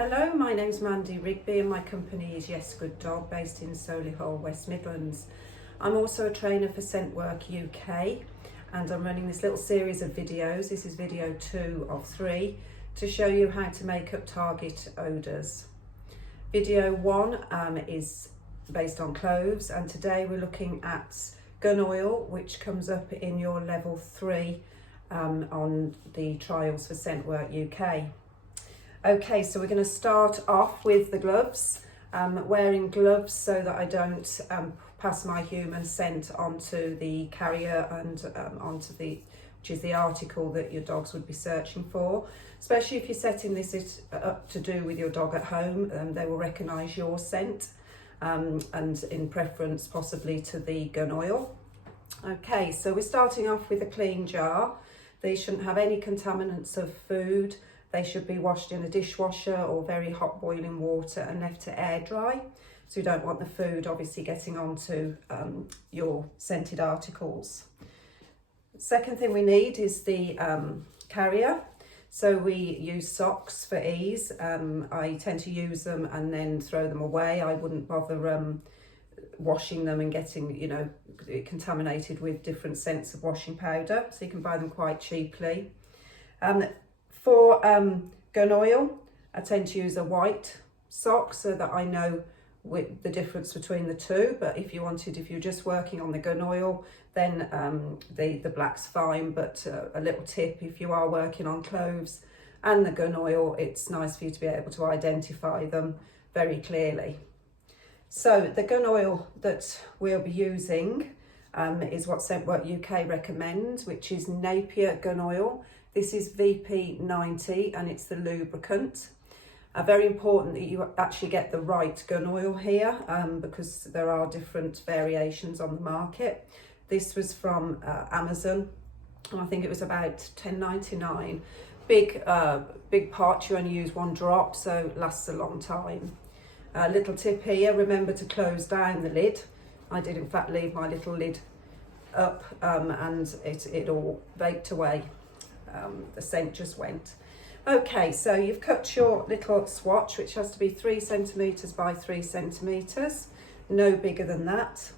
Hello, my name's Mandy Rigby and my company is Yes Good Dog, based in Solihull, West Midlands. I'm also a trainer for Scentwork UK and I'm running this little series of videos. This is video 2 of 3 to show you how to make up target odours. Video 1 is based on cloves, and today we're looking at gun oil, which comes up in your level 3 on the trials for Scentwork UK. Okay, so we're going to start off with the gloves. Wearing gloves so that I don't pass my human scent onto the carrier and which is the article that your dogs would be searching for. Especially if you're setting this up to do with your dog at home, they will recognise your scent and in preference possibly to the gun oil. Okay, so we're starting off with a clean jar. They shouldn't have any contaminants of food. They should be washed in a dishwasher or very hot boiling water and left to air dry. So you don't want the food obviously getting onto your scented articles. Second thing we need is the carrier. So we use socks for ease. I tend to use them and then throw them away. I wouldn't bother washing them and getting, contaminated with different scents of washing powder. So you can buy them quite cheaply. For gun oil, I tend to use a white sock so that I know the difference between the two. But if you're just working on the gun oil, then the black's fine. But a little tip, if you are working on cloves and the gun oil, it's nice for you to be able to identify them very clearly. So the gun oil that we'll be using is what Scentwork UK recommends, which is Napier gun oil. This is VP90 and it's the lubricant. Very important that you actually get the right gun oil here because there are different variations on the market. This was from Amazon and I think it was about $10.99. Big pot, you only use 1 drop, so it lasts a long time. Little tip here, remember to close down the lid. I did in fact leave my little lid up and it all baked away. The scent just went. Okay, so you've cut your little swatch, which has to be 3 centimetres by 3 centimetres, no bigger than that.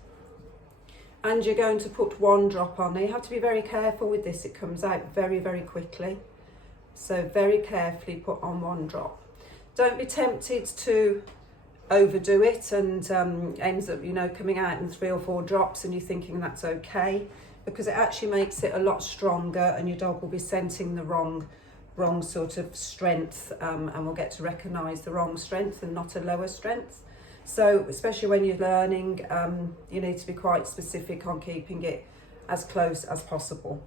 And you're going to put 1 drop on. Now you have to be very careful with this, it comes out very, very quickly. So very carefully put on 1 drop. Don't be tempted to overdo it and ends up, coming out in 3 or 4 drops and you're thinking that's okay, because it actually makes it a lot stronger and your dog will be scenting the wrong sort of strength and will get to recognise the wrong strength and not a lower strength. So especially when you're learning, you need to be quite specific on keeping it as close as possible.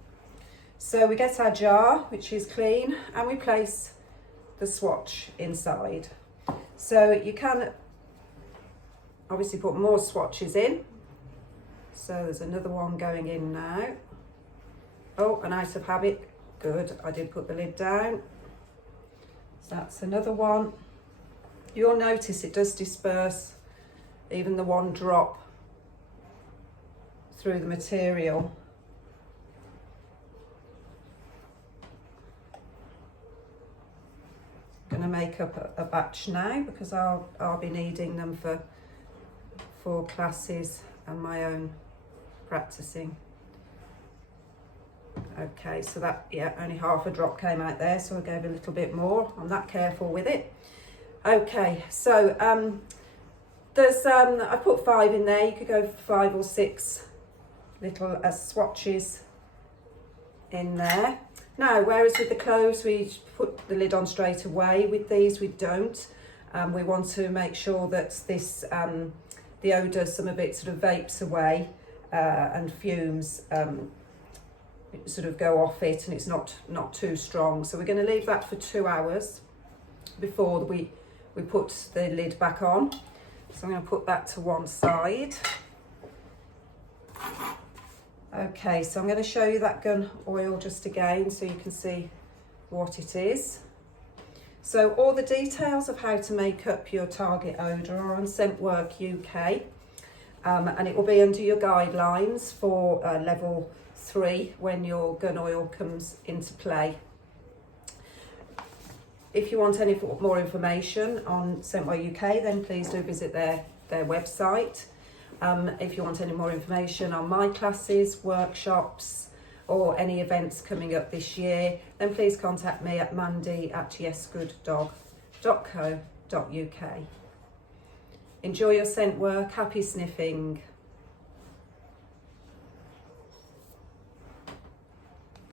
So we get our jar, which is clean, and we place the swatch inside. So you can obviously put more swatches in. So there's another one going in now. Oh, an out of habit. Good, I did put the lid down. So that's another one. You'll notice it does disperse even the 1 drop through the material. I'm going to make up a batch now because I'll be needing them for classes and my own practicing. Okay, so that, only half a drop came out there, so I gave a little bit more. I'm that careful with it. Okay, so I put 5 in there. You could go for 5 or 6 little swatches in there. Now, whereas with the cloves we put the lid on straight away, with these we don't. We want to make sure that this the odour, some of it sort of vapes away and fumes sort of go off it, and it's not too strong. So we're going to leave that for 2 hours before we put the lid back on. So I'm going to put that to one side. Okay, so I'm going to show you that gun oil just again so you can see what it is. So all the details of how to make up your target odour are on Scentwork UK, and it will be under your guidelines for level 3 when your gun oil comes into play. If you want any more information on Scentwork UK, then please do visit their website. If you want any more information on my classes, workshops, or any events coming up this year, then please contact me at mandy@yesgooddog.co.uk. Enjoy your scent work, happy sniffing.